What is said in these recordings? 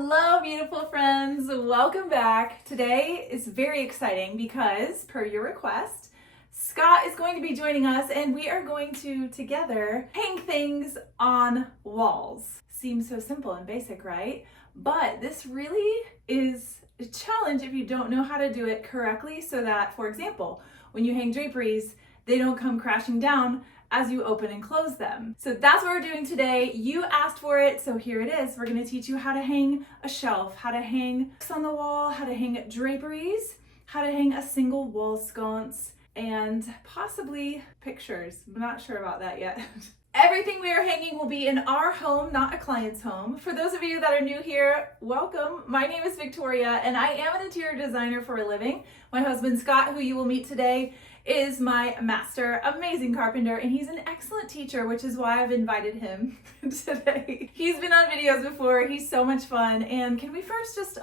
Hello, beautiful friends. Welcome back. Today is very exciting because, per your request, Scott is going to be joining us and we are going to together hang things on walls. Seems so simple and basic, right? But this really is a challenge if you don't know how to do it correctly, so that, for example, when you hang draperies, they don't come crashing down as you open and close them. So that's what we're doing today. You asked for it, so here it is. We're gonna teach you how to hang a shelf, how to hang books on the wall, how to hang draperies, how to hang a single wall sconce, and possibly pictures. I'm not sure about that yet. Everything we are hanging will be in our home, not a client's home. For those of you that are new here, welcome. My name is Victoria and I am an interior designer for a living. My husband Scott, who you will meet today, is my master, amazing carpenter, and he's an excellent teacher, which is why I've invited him today. He's been on videos before, he's so much fun. And can we first just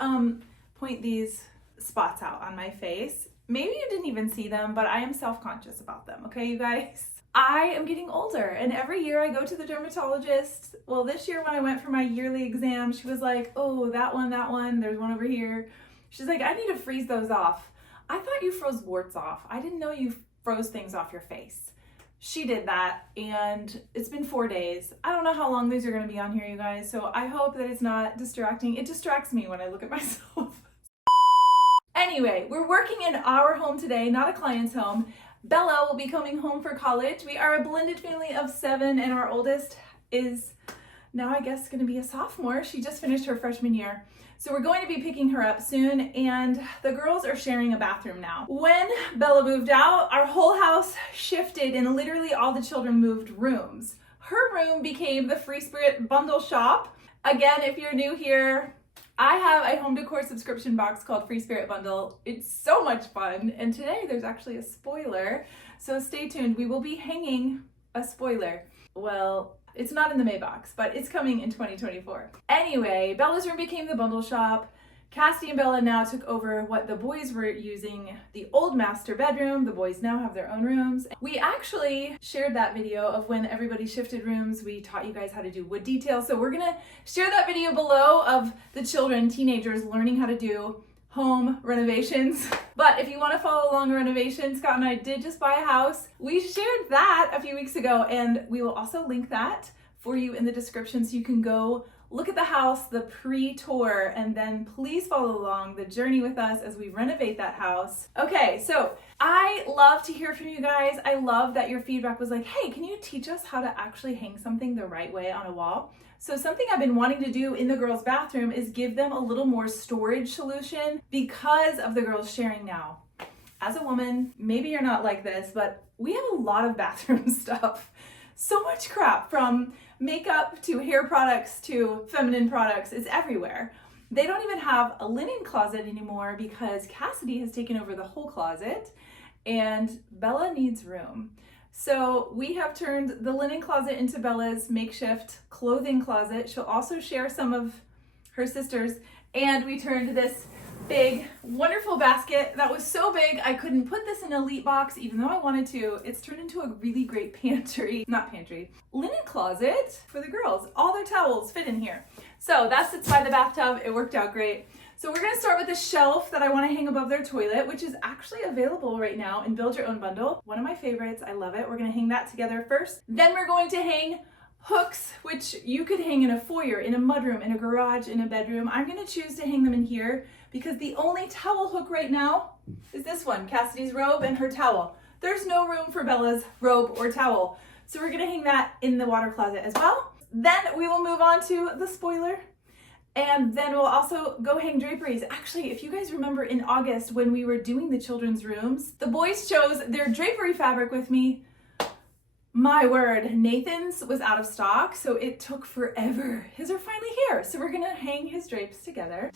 point these spots out on my face? Maybe you didn't even see them, but I am self-conscious about them, okay, you guys? I am getting older, and every year I go to the dermatologist. Well, this year when I went for my yearly exam, she was like, oh, that one, there's one over here. She's like, I need to freeze those off. I thought you froze warts off. I didn't know you froze things off your face. She did that, and it's been 4 days. I don't know how long these are gonna be on here, you guys, so I hope that it's not distracting. It distracts me when I look at myself. Anyway, we're working in our home today, not a client's home. Bella will be coming home for college. We are a blended family of 7, and our oldest is now, I guess, gonna be a sophomore. She just finished her freshman year. So we're going to be picking her up soon, and the girls are sharing a bathroom now. When Bella moved out, our whole house shifted and literally all the children moved rooms. Her room became the Free Spirit bundle shop. Again, if you're new here, I have a home decor subscription box called Free Spirit Bundle. It's so much fun, and today there's actually a spoiler, so stay tuned. We will be hanging a spoiler. Well, it's not in the May box, but it's coming in 2024. Anyway, Bella's room became the bundle shop. Cassidy and Bella now took over what the boys were using, the old master bedroom. The boys now have their own rooms. We actually shared that video of when everybody shifted rooms. We taught you guys how to do wood details. So we're gonna share that video below of the children, teenagers, learning how to do home renovations. But if you want to follow along a renovation, Scott and I did just buy a house. We shared that a few weeks ago, and we will also link that for you in the description so you can go look at the house, the pre-tour, and then please follow along the journey with us as we renovate that house. Okay, so I love to hear from you guys. I love that your feedback was like, hey, can you teach us how to actually hang something the right way on a wall? So something I've been wanting to do in the girls' bathroom is give them a little more storage solution because of the girls sharing now. As a woman, maybe you're not like this, but we have a lot of bathroom stuff. So much crap, from makeup to hair products to feminine products, is everywhere. They don't even have a linen closet anymore because Cassidy has taken over the whole closet and Bella needs room. So we have turned the linen closet into Bella's makeshift clothing closet. She'll also share some of her sisters, and we turned this big, wonderful basket that was so big I couldn't put this in an elite box even though I wanted to. It's turned into a really great linen closet for the girls. All their towels fit in here. So that sits by the bathtub. It worked out great. So we're gonna start with the shelf that I wanna hang above their toilet, which is actually available right now in Build Your Own Bundle. One of my favorites, I love it. We're gonna hang that together first. Then we're going to hang hooks, which you could hang in a foyer, in a mudroom, in a garage, in a bedroom. I'm gonna choose to hang them in here because the only towel hook right now is this one, Cassidy's robe and her towel. There's no room for Bella's robe or towel. So we're gonna hang that in the water closet as well. Then we will move on to the spoiler, and then we'll also go hang draperies. Actually, if you guys remember in August when we were doing the children's rooms, the boys chose their drapery fabric with me. My word, Nathan's was out of stock, so it took forever. His are finally here, so we're gonna hang his drapes together.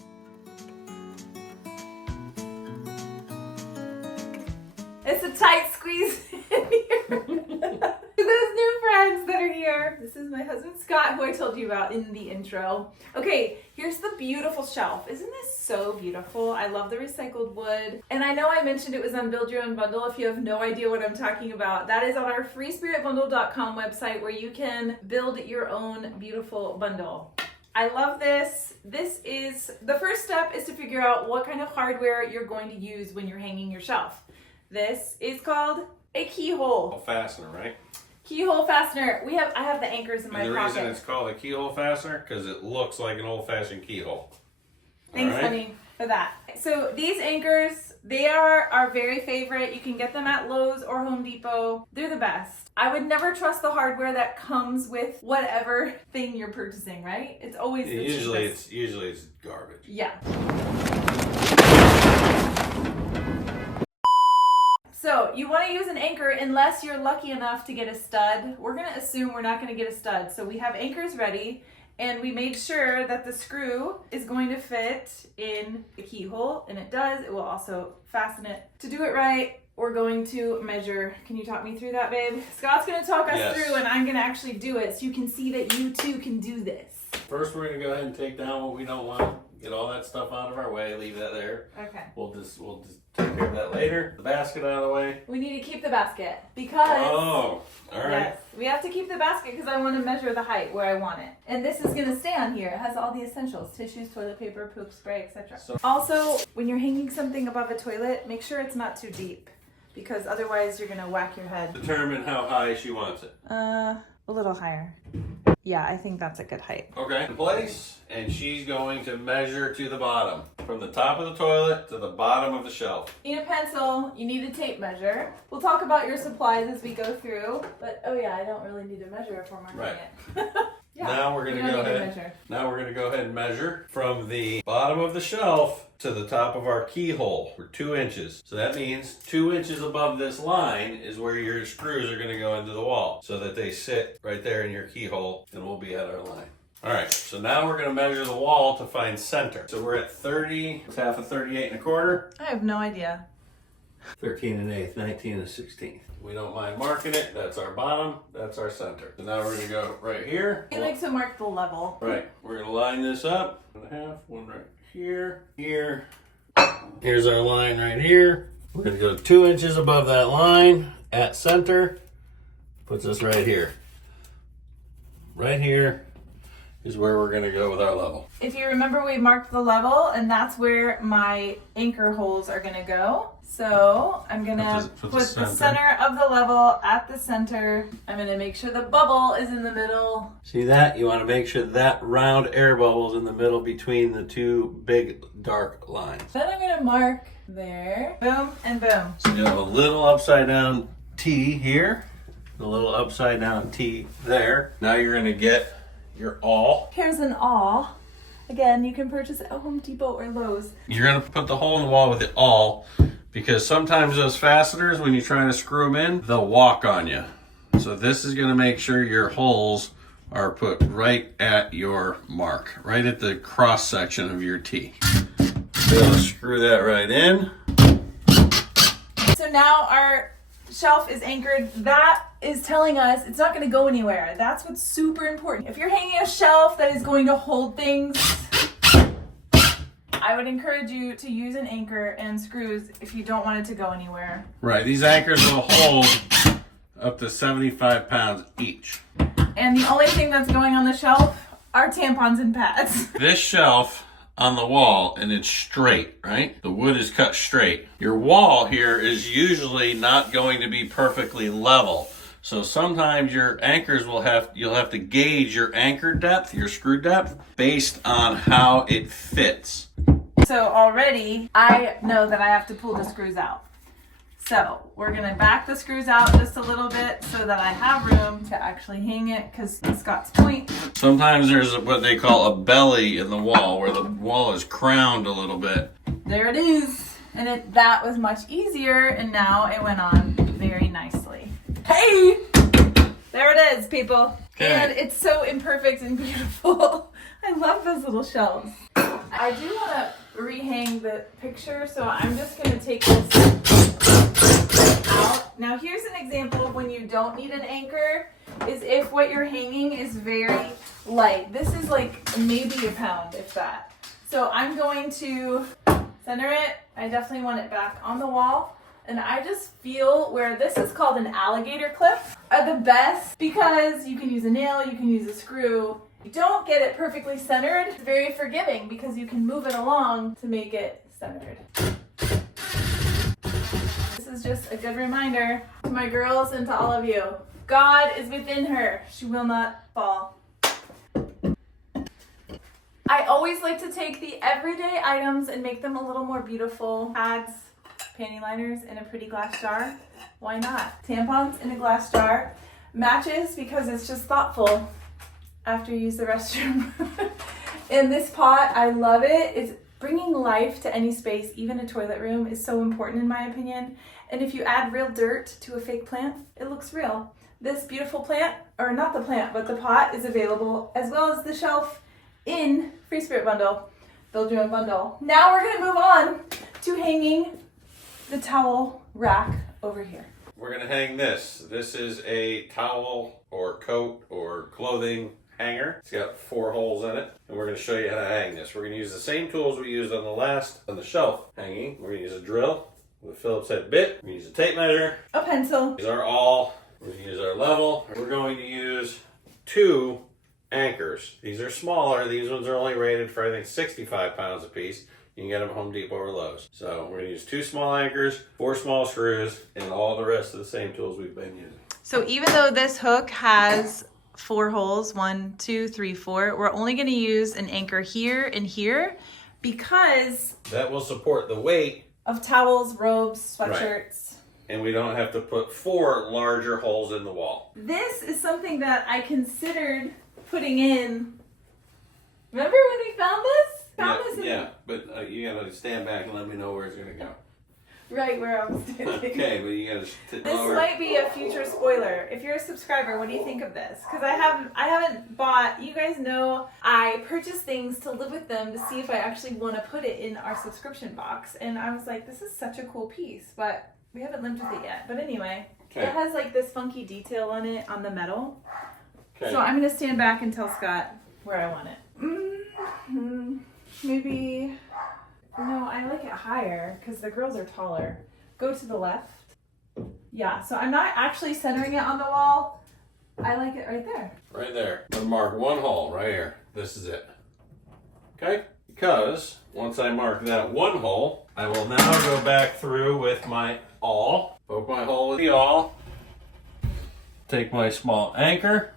It's a tight squeeze in here. Those new friends that are here. This is my husband Scott, who I told you about in the intro. Okay, here's the beautiful shelf. Isn't this so beautiful? I love the recycled wood. And I know I mentioned it was on Build Your Own Bundle. If you have no idea what I'm talking about, that is on our freespiritbundle.com website where you can build your own beautiful bundle. I love this. The first step is to figure out what kind of hardware you're going to use when you're hanging your shelf. This is called a keyhole. Fastener, right? Keyhole fastener. I have the anchors in my And the pocket. reason it's called a keyhole fastener, because it looks like an old-fashioned keyhole. Thanks, honey, for that. So these anchors, they are our very favorite. You can get them at Lowe's or Home Depot. They're the best. I would never trust the hardware that comes with whatever thing you're purchasing, right? It's always the cheapest. Usually it's garbage. Yeah. So you want to use an anchor unless you're lucky enough to get a stud. We're going to assume we're not going to get a stud. So we have anchors ready, and we made sure that the screw is going to fit in the keyhole, and it does. It will also fasten it. To do it right, we're going to measure. Can you talk me through that, babe? Scott's going to talk us through, and I'm going to actually do it so you can see that you too can do this. First, we're going to go ahead and take down what we don't want. Get all that stuff out of our way. Leave that there. Okay. We'll just take care of that later. The basket out of the way. We need to keep the basket because... Oh, all right. Yes, we have to keep the basket because I want to measure the height where I want it. And this is going to stay on here. It has all the essentials. Tissues, toilet paper, poop spray, etc. Also, when you're hanging something above a toilet, make sure it's not too deep because otherwise you're going to whack your head. Determine how high she wants it. A little higher. Yeah, I think that's a good height. Okay. In place, and she's going to measure to the bottom. From the top of the toilet to the bottom of the shelf. You need a pencil, you need a tape measure. We'll talk about your supplies as we go through, but oh yeah, I don't really need to measure if we're marking it. Yeah, now we're gonna go ahead. Now we're gonna go ahead and measure from the bottom of the shelf to the top of our keyhole. We're 2 inches. So that means 2 inches above this line is where your screws are gonna go into the wall, so that they sit right there in your keyhole, and we'll be at our line. All right, so now we're gonna measure the wall to find center. So we're at 30, it's half of 38 1/4. I have no idea. 13 1/8, 19 1/16. We don't mind marking it. That's our bottom, that's our center. So now we're gonna go right here. We like to mark the level. Right, we're gonna line this up. 1.5, one right here, here. Here's our line right here. We're gonna go 2 inches above that line at center. Puts us right here. Right here is where we're gonna go with our level. If you remember, we marked the level, and that's where my anchor holes are gonna go. So I'm gonna put the center of the level at the center. I'm gonna make sure the bubble is in the middle. See that? You wanna make sure that round air bubble is in the middle between the two big dark lines. Then I'm gonna mark there. Boom and boom. So you have a little upside down T here, a little upside down T there. Now you're gonna get your awl. Here's an awl. Again, you can purchase it at Home Depot or Lowe's. You're gonna put the hole in the wall with the awl because sometimes those fasteners, when you're trying to screw them in, they'll walk on you. So this is gonna make sure your holes are put right at your mark, right at the cross section of your T. So screw that right in. So now our shelf is anchored. That is telling us it's not going to go anywhere. That's what's super important. If you're hanging a shelf that is going to hold things, I would encourage you to use an anchor and screws if you don't want it to go anywhere. Right, these anchors will hold up to 75 pounds each. And the only thing that's going on the shelf are tampons and pads. This shelf on the wall, and it's straight, right? The wood is cut straight. Your wall here is usually not going to be perfectly level. So sometimes your anchors you'll have to gauge your anchor depth, your screw depth, based on how it fits. So already I know that I have to pull the screws out. So we're gonna back the screws out just a little bit so that I have room to actually hang it, because Scott's point. Sometimes there's what they call a belly in the wall, where the wall is crowned a little bit. There it is. And that was much easier, and now it went on very nicely. Hey! There it is, people. Okay. And it's so imperfect and beautiful. I love those little shelves. I do want to rehang the picture, so I'm just going to take this out. Now here's an example of when you don't need an anchor, is if what you're hanging is very light. This is like maybe a pound, if that. So I'm going to center it. I definitely want it back on the wall. And I just feel where this is called an alligator clip are the best, because you can use a nail, you can use a screw, You don't get it perfectly centered. It's very forgiving because you can move it along to make it centered. This is just a good reminder to my girls and to all of you. God is within her. She will not fall. I always like to take the everyday items and make them a little more beautiful. Pads, panty liners in a pretty glass jar. Why not? Tampons in a glass jar. Matches because it's just thoughtful after you use the restroom. And this pot, I love it. It's bringing life to any space, even a toilet room, is so important in my opinion. And if you add real dirt to a fake plant, it looks real. This beautiful plant, or not the plant, but the pot is available as well as the shelf in Free Spirit Bundle. Build your own bundle. Now we're gonna move on to hanging the towel rack over here. We're gonna hang this. This is a towel or coat or clothing hanger. It's got 4 holes in it, and we're gonna show you how to hang this. We're gonna use the same tools we used on the shelf hanging. We're gonna use a drill with a Phillips head bit. We're gonna use a tape measure. A pencil. Use our awl. We're gonna use our level. We're going to use 2 anchors. These are smaller. These ones are only rated for, I think, 65 pounds a piece. You can get them at Home Depot or Lowe's. So we're gonna use 2 small anchors, 4 small screws, and all the rest of the same tools we've been using. So even though this hook has 4 holes, 1, 2, 3, 4, we're only gonna use an anchor here and here because that will support the weight of towels, robes, sweatshirts. Right. And we don't have to put 4 larger holes in the wall. This is something that I considered putting in. Remember when we found this? But you gotta stand back and let me know where it's gonna go. Right where I'm standing. Okay, but you gotta This might be a future spoiler. If you're a subscriber, what do you think of this? Because I haven't bought. You guys know I purchase things to live with them to see if I actually want to put it in our subscription box. And I was like, this is such a cool piece, but we haven't lived with it yet. But anyway, It has like this funky detail on it on the metal. Okay. So I'm gonna stand back and tell Scott where I want it. Maybe. No, I like it higher because the girls are taller. Go to the left. Yeah, so I'm not actually centering it on the wall. I like it right there. Right there. I'm gonna mark 1 hole right here. This is it. Okay? Because once I mark that 1 hole, I will now go back through with my awl. Poke my hole with the awl. Take my small anchor.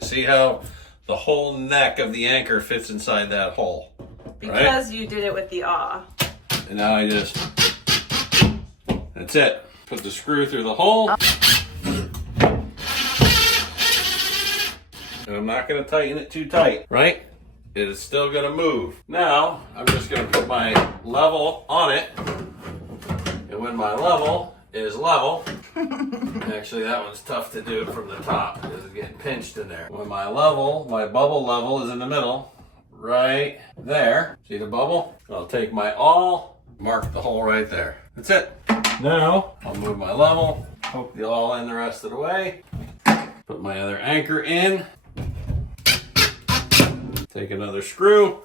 See how the whole neck of the anchor fits inside that hole. Because right? You did it with the awl. And now I just, that's it. Put the screw through the hole. And I'm not going to tighten it too tight, right? It is still going to move. Now, I'm just going to put my level on it. And when my level is level, actually that one's tough to do from the top because it's getting pinched in there. When my bubble level is in the middle, right there. See the bubble? I'll take my awl, mark the hole right there. That's it. Now, I'll move my level, poke the awl in the rest of the way, put my other anchor in, take another screw,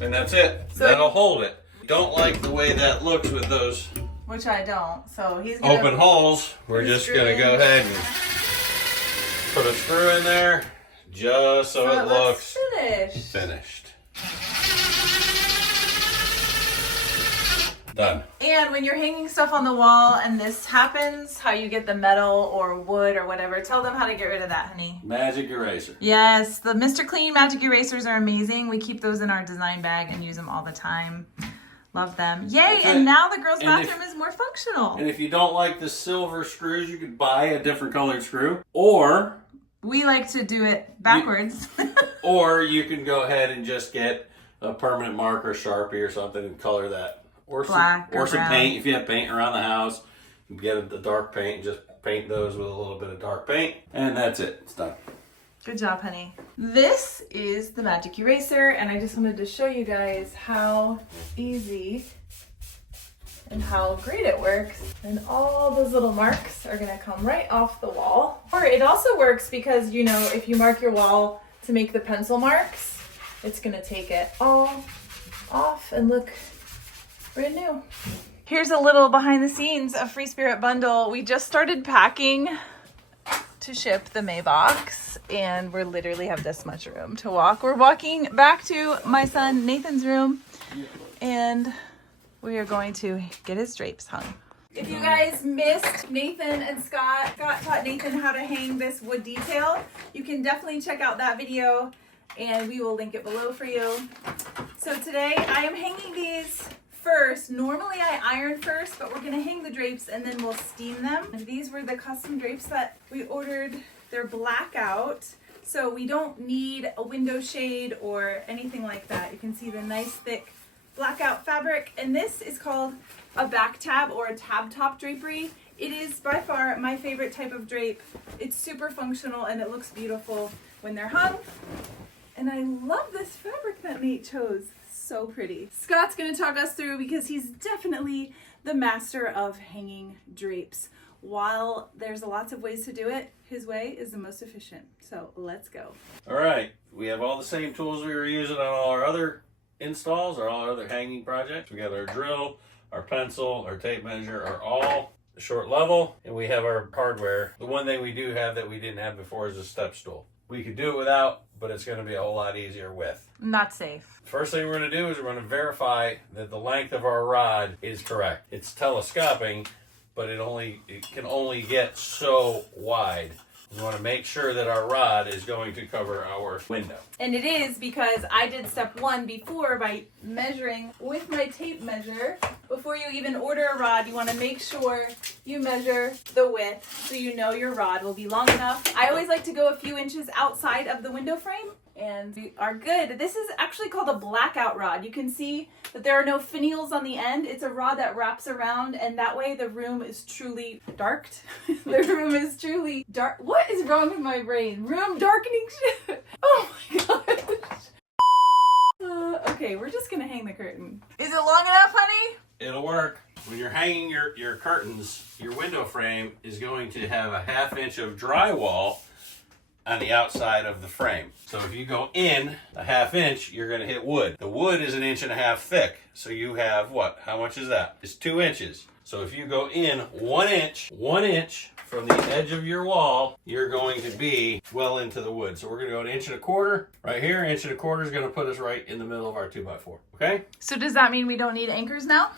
and that's it. So that'll hold it. Don't like the way that looks with those which I don't. So he's gonna open holes. We're just going to go ahead and put a screw in there just so it looks finished. Done. And when you're hanging stuff on the wall and this happens, how you get the metal or wood or whatever, tell them how to get rid of that, honey. Magic eraser. Yes, the Mr. Clean magic erasers are amazing. We keep those in our design bag and use them all the time. Love them. Yay, and now the girls' bathroom is more functional. And if you don't like the silver screws, you could buy a different colored screw. Or we like to do it backwards. Or you can go ahead and just get a permanent marker, Sharpie or something and color that. Or black some paint. If you have paint around the house, you get the dark paint and just paint those with a little bit of dark paint. And that's it. It's done. Good job, honey. This is the magic eraser, and I just wanted to show you guys how easy and how great it works. And all those little marks are gonna come right off the wall. Or it also works because, you know, if you mark your wall to make the pencil marks, it's gonna take it all off and look brand new. Here's a little behind the scenes of Free Spirit Bundle. We just started packing to ship the May box, and we literally have this much room to walk. We're walking back to my son Nathan's room, and we are going to get his drapes hung. If you guys missed Nathan and Scott taught Nathan how to hang this wood detail, you can definitely check out that video, and we will link it below for you. So today I am hanging these first. Normally I iron first, but we're gonna hang the drapes and then we'll steam them. And these were the custom drapes that we ordered. They're blackout, so we don't need a window shade or anything like that. You can see the nice thick blackout fabric, and this is called a back tab or a tab top drapery. It is by far my favorite type of drape. It's super functional and it looks beautiful when they're hung. And I love this fabric that Nate chose. So pretty. Scott's gonna talk us through because he's definitely the master of hanging drapes. While there's lots of ways to do it, his way is the most efficient. So let's go. All right, we have all the same tools we were using on all our other installs or all our other hanging projects. We got our drill, our pencil, our tape measure are all short level, and we have our hardware. The one thing we do have that we didn't have before is a step stool. We could do it without, but it's going to be a whole lot easier with. Not safe. First thing we're going to do is we're going to verify that the length of our rod is correct. It's telescoping, but it can only get so wide. We want to make sure that our rod is going to cover our window. And it is, because I did step one before by measuring with my tape measure. Before you even order a rod, you want to make sure you measure the width so you know your rod will be long enough. I always like to go a few inches outside of the window frame, and we are good. This is actually called a blackout rod. You can see that there are no finials on the end. It's a rod that wraps around, and that way the room is truly darked. The room is truly dark. What is wrong with my brain? Room darkening shit. Oh my gosh. Okay, we're just gonna hang the curtain. Is it long enough, honey? It'll work. When you're hanging your curtains, your window frame is going to have a 1/2 inch of drywall on the outside of the frame. So if you go in a 1/2 inch, you're going to hit wood. The wood is 1.5 inches thick. So you have what? How much is that? It's 2 inches. So if you go in 1 inch from the edge of your wall, you're going to be well into the wood. So we're going to go 1.25 inches right here. 1.25 inches is going to put us right in the middle of our 2x4. Okay? So does that mean we don't need anchors now?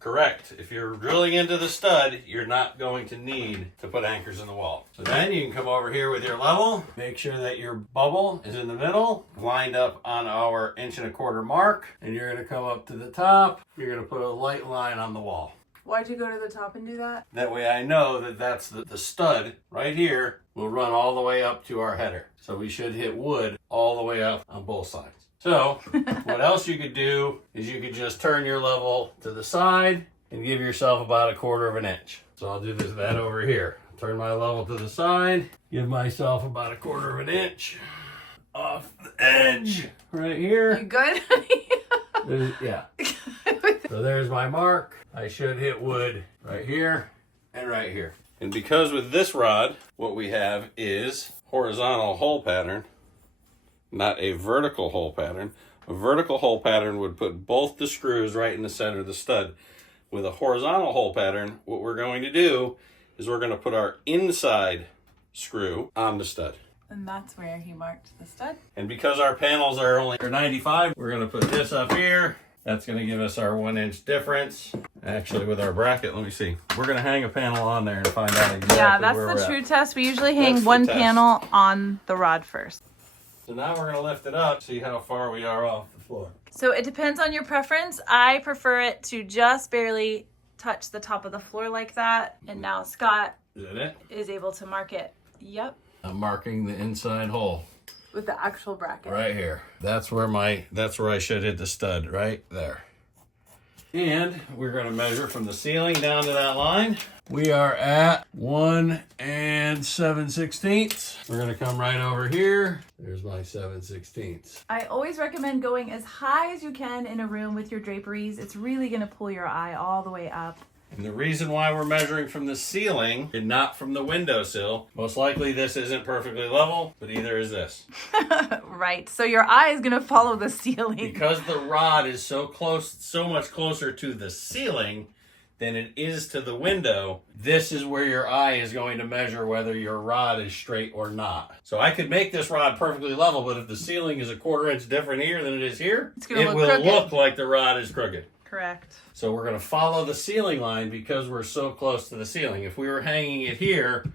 Correct. If you're drilling into the stud, you're not going to need to put anchors in the wall. So then you can come over here with your level, make sure that your bubble is in the middle, lined up on our 1.25 inch mark, and you're going to come up to the top. You're going to put a light line on the wall. Why'd you go to the top and do that? That way I know that that's the stud right here will run all the way up to our header. So we should hit wood all the way up on both sides. So what else you could do is you could just turn your level to the side and give yourself about 1/4 inch. So I'll do that over here. Turn my level to the side, give myself about 1/4 inch off the edge right here. You good, honey? Yeah. So there's my mark. I should hit wood right here and right here. And because with this rod, what we have is horizontal hole pattern, not a vertical hole pattern. A vertical hole pattern would put both the screws right in the center of the stud. With a horizontal hole pattern, what we're going to do is we're going to put our inside screw on the stud. And that's where he marked the stud. And because our panels are only 95, we're going to put this up here. That's going to give us our 1 inch difference. Actually, with our bracket, let me see. We're going to hang a panel on there and find out exactly where we're at. Yeah, that's the true test. We usually hang one panel on the rod first. So now we're going to lift it up, see how far we are off the floor. So it depends on your preference. I prefer it to just barely touch the top of the floor like that. And now Scott is able to mark it. Yep. I'm marking the inside hole. With the actual bracket. Right here. That's where I should hit the stud, right there. And we're going to measure from the ceiling down to that line. We are at 1 7/16. We're going to come right over here. There's my 7/16. I always recommend going as high as you can in a room with your draperies. It's really going to pull your eye all the way up. And the reason why we're measuring from the ceiling and not from the windowsill, most likely this isn't perfectly level, but either is this. Right. So your eye is going to follow the ceiling. Because the rod is so much closer to the ceiling, than it is to the window, this is where your eye is going to measure whether your rod is straight or not. So I could make this rod perfectly level, but if the ceiling is a 1/4 inch different here than it is here, it will look like the rod is crooked. Correct. So we're going to follow the ceiling line because we're so close to the ceiling. If we were hanging it here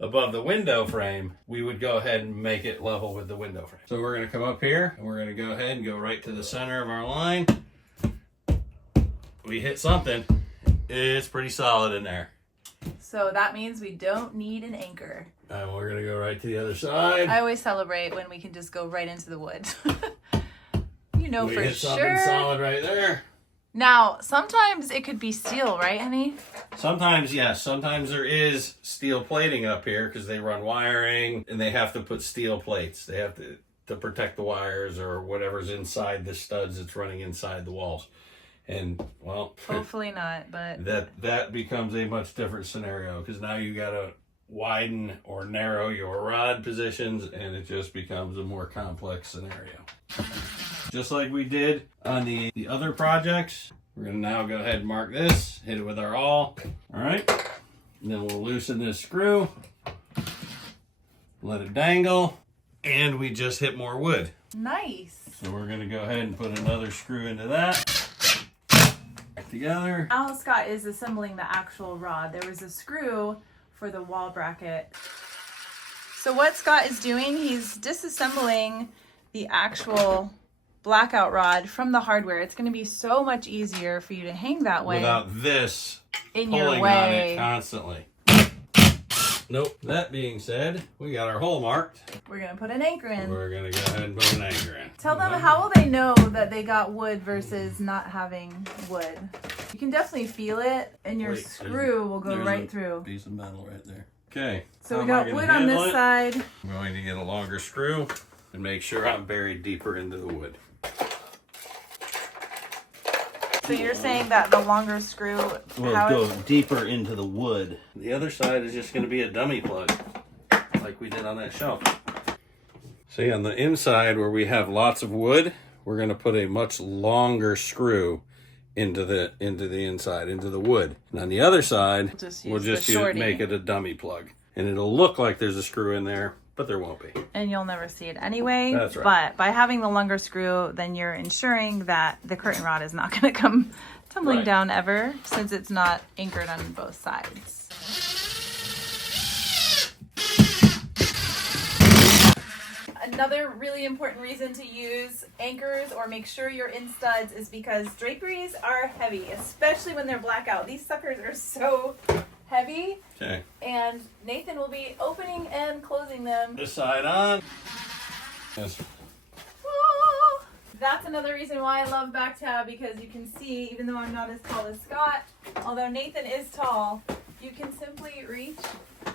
above the window frame, we would go ahead and make it level with the window frame. So we're going to come up here and we're going to go ahead and go right to the center of our line. We hit something. It's pretty solid in there. So that means we don't need an anchor. And we're going to go right to the other side. I always celebrate when we can just go right into the wood. You know, we for hit something sure. solid right there. Now, sometimes it could be steel, right, honey? Sometimes, yes. Sometimes there is steel plating up here because they run wiring and they have to put steel plates. They have to protect the wires or whatever's inside the studs that's running inside the walls. And, well... Hopefully not, but... That becomes a much different scenario because now you got to widen or narrow your rod positions and it just becomes a more complex scenario. Just like we did on the other projects, we're going to now go ahead and mark this, hit it with our awl. All right. And then we'll loosen this screw, let it dangle, and we just hit more wood. Nice. So we're going to go ahead and put another screw into that. Back together. Now Scott is assembling the actual rod. There was a screw for the wall bracket. So what Scott is doing, he's disassembling the actual blackout rod from the hardware. It's going to be so much easier for you to hang that way without this in pulling your way on it constantly. Nope. That being said, we got our hole marked. We're going to put an anchor in. We're going to go ahead and put an anchor in. Tell them how will they know that they got wood versus not having wood. You can definitely feel it, and your screw will go right through. Piece of metal right there. Okay. So we got wood on this side. I'm going to get a longer screw and make sure I'm buried deeper into the wood. So you're saying that the longer screw will go deeper into the wood. The other side is just going to be a dummy plug, like we did on that shelf. See, on the inside where we have lots of wood, we're going to put a much longer screw into the inside, into the wood. And on the other side, we'll just make it a dummy plug. And it'll look like there's a screw in there, but there won't be. And you'll never see it anyway. That's right. But by having the longer screw, then you're ensuring that the curtain rod is not going to come tumbling down ever, since it's not anchored on both sides. Another really important reason to use anchors or make sure you're in studs is because draperies are heavy, especially when they're blackout. These suckers are so heavy. Okay. And Nathan will be opening and closing them. This side on. Yes. Oh, that's another reason why I love back tab, because you can see, even though I'm not as tall as Scott, although Nathan is tall, you can simply reach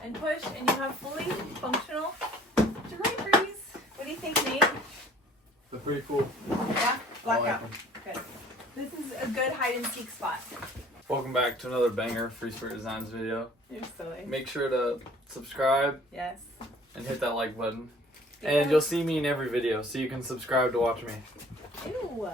and push and you have fully functional draperies. What do you think, Nate? They're pretty cool. Yeah? Blackout. Like good. This is a good hide and seek spot. Welcome back to another banger Free Spirit Designs video. You're silly. Make sure to subscribe Yes. and hit that like button. And you'll see me in every video, so you can subscribe to watch me. Ew.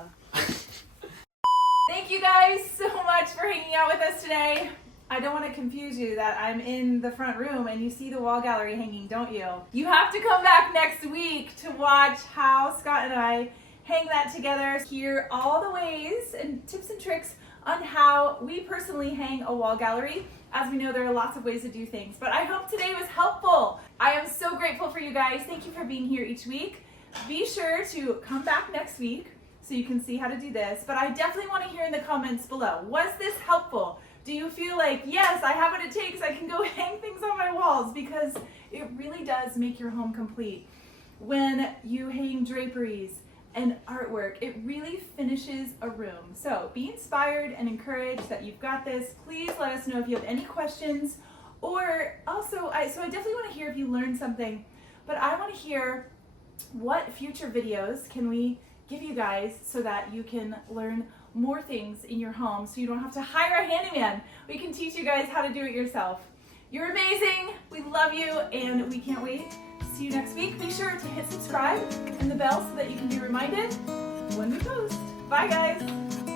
Thank you guys so much for hanging out with us today. I don't want to confuse you that I'm in the front room and you see the wall gallery hanging, don't you? You have to come back next week to watch how Scott and I hang that together. Hear all the ways and tips and tricks on how we personally hang a wall gallery. As we know, there are lots of ways to do things, but I hope today was helpful. I am so grateful for you guys. Thank you for being here each week. Be sure to come back next week so you can see how to do this, but I definitely want to hear in the comments below, was this helpful? Do you feel like, yes, I have what it takes, I can go hang things on my walls? Because it really does make your home complete. When you hang draperies and artwork, it really finishes a room. So be inspired and encouraged that you've got this. Please let us know if you have any questions, or also, I definitely want to hear if you learned something, but I want to hear what future videos can we give you guys so that you can learn more things in your home so you don't have to hire a handyman. We can teach you guys how to do it yourself. You're amazing. We love you and we can't wait to see you next week. Be sure to hit subscribe and the bell so that you can be reminded when we post. Bye guys.